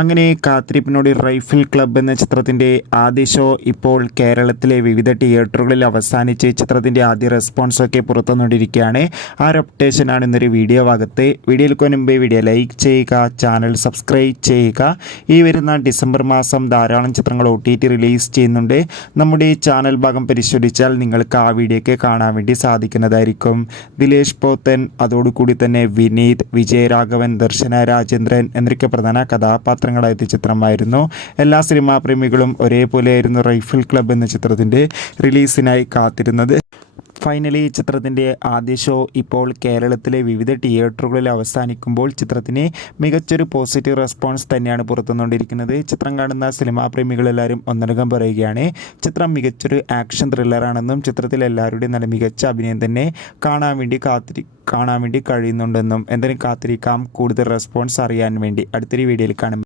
അങ്ങനെ കാത്തിരിപ്പിനോട് rifle club എന്ന ചിത്രത്തിൻ്റെ ആദ്യ ഷോ ഇപ്പോൾ കേരളത്തിലെ വിവിധ തിയേറ്ററുകളിൽ അവസാനിച്ച് ചിത്രത്തിൻ്റെ ആദ്യ റെസ്പോൺസൊക്കെ പുറത്തുവന്നുകൊണ്ടിരിക്കുകയാണ്. ആ ഒരു അപ്ഡേഷനാണ് ഇന്നൊരു വീഡിയോ ഭാഗത്ത്. വീഡിയോയിലേക്ക് മുൻപേ വീഡിയോ ലൈക്ക് ചെയ്യുക, ചാനൽ സബ്സ്ക്രൈബ് ചെയ്യുക. ഈ വരുന്ന ഡിസംബർ മാസം ധാരാളം ചിത്രങ്ങൾ OTT റിലീസ് ചെയ്യുന്നുണ്ട്. നമ്മുടെ ഈ ചാനൽ ഭാഗം പരിശോധിച്ചാൽ നിങ്ങൾക്ക് ആ വീഡിയോയ്ക്ക് കാണാൻ വേണ്ടി സാധിക്കുന്നതായിരിക്കും. ദിലേഷ് പോത്തൻ, അതോടുകൂടി തന്നെ വിനീത്, വിജയരാഘവൻ, ദർശന രാജേന്ദ്രൻ എന്നൊക്കെ പ്രധാന കഥാപാത്രങ്ങളായ ചിത്രമായിരുന്നു. എല്ലാ സിനിമാ പ്രേമികളും ഒരേപോലെയായിരുന്നു റൈഫിൾ ക്ലബ്ബ് എന്ന ചിത്രത്തിൻ്റെ റിലീസിനായി കാത്തിരുന്നത്. ഫൈനലി ചിത്രത്തിൻ്റെ ആദ്യ ഷോ ഇപ്പോൾ കേരളത്തിലെ വിവിധ തിയേറ്ററുകളിൽ അവസാനിക്കുമ്പോൾ ചിത്രത്തിന് മികച്ചൊരു പോസിറ്റീവ് റെസ്പോൺസ് തന്നെയാണ് പുറത്തുവന്നുകൊണ്ടിരിക്കുന്നത്. ചിത്രം കാണുന്ന സിനിമാ പ്രേമികളെല്ലാവരും ഒന്നടങ്കം പറയുകയാണ് ചിത്രം മികച്ചൊരു ആക്ഷൻ ത്രില്ലറാണെന്നും ചിത്രത്തിൽ എല്ലാവരുടെയും നല്ല മികച്ച അഭിനയം തന്നെ കാണാൻ വേണ്ടി കഴിയുന്നുണ്ടെന്നും. എന്തായാലും കാത്തിരിക്കാം കൂടുതൽ റെസ്പോൺസ് അറിയാൻ വേണ്ടി. അടുത്തൊരു വീഡിയോയിൽ കാണും.